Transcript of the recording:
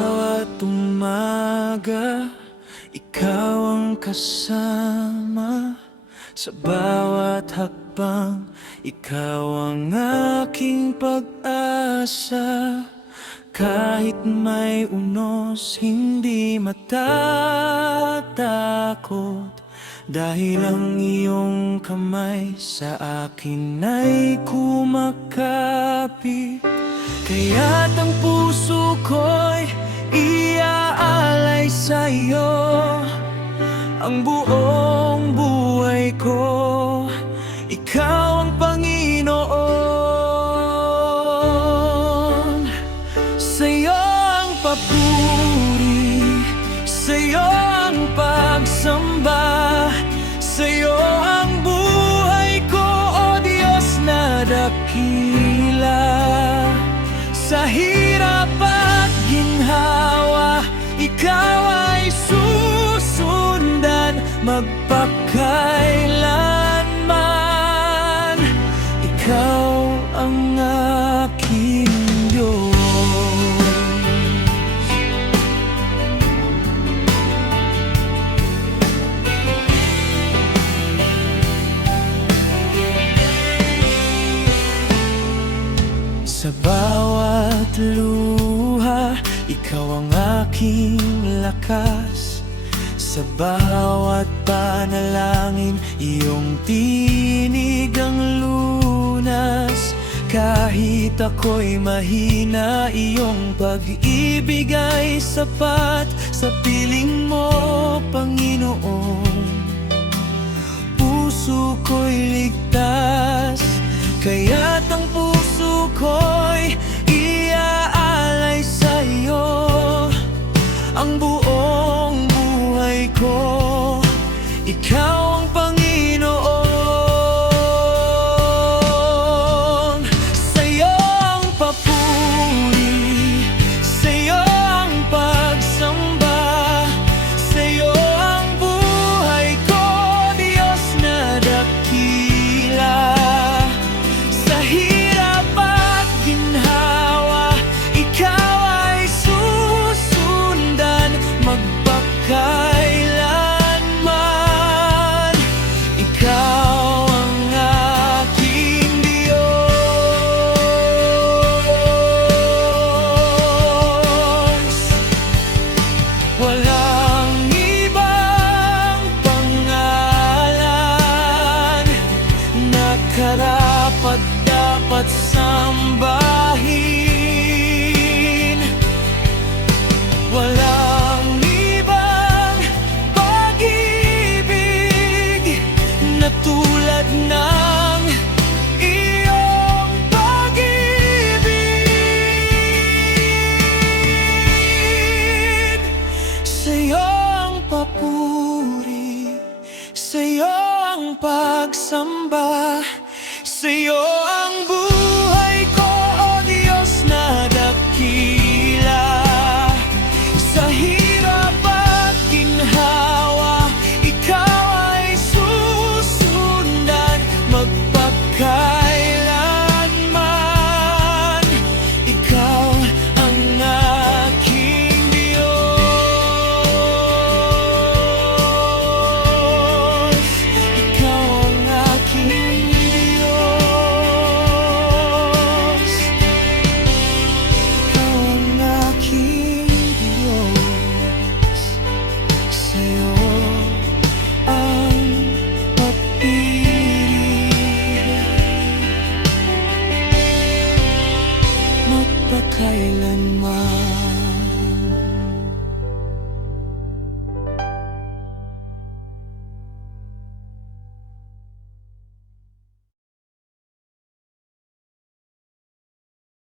bawat umaga, ikaw ang kasama. Sa bawat hakbang, ikaw ang aking pag-asa. Kahit may unos, hindi matatakot, dahil ang iyong kamay sa akin ay kumakapit. Kaya't ang puso ko'y iaalay sa'yo, ang buong buhay ko, ikaw ang Panginoon. Sa'yo ang papuri, sa'yo ang pagsamba, sa'yo ang buhay ko, O Diyos na dakila. Sa hirap at ginhawa, ikaw ay susundan magpakailanman. Ikaw ang aking Diyos. Sa bawat luha, ikaw ang aking lakas. Sa bawat panalangin, iyong tinig ang lunas. Kahit ako'y mahina, iyong pag-ibig ay sapat. Sa piling mo, Panginoon, puso ko'y ligtas. Kaya't ang puso ko'y iaalay sa'yo, ang buong buhay ko, ikaw ang Panginoon. Sa'yo ang papuri, sa'yo ang pagsamba, sa'yo ang buhay ko, Diyos na dakila. Sa hirap at ginhawa, ikaw ay susundan magpakailanman. Ikaw ang aking Diyos. Walang ibang pangalan na karapat dapat samba.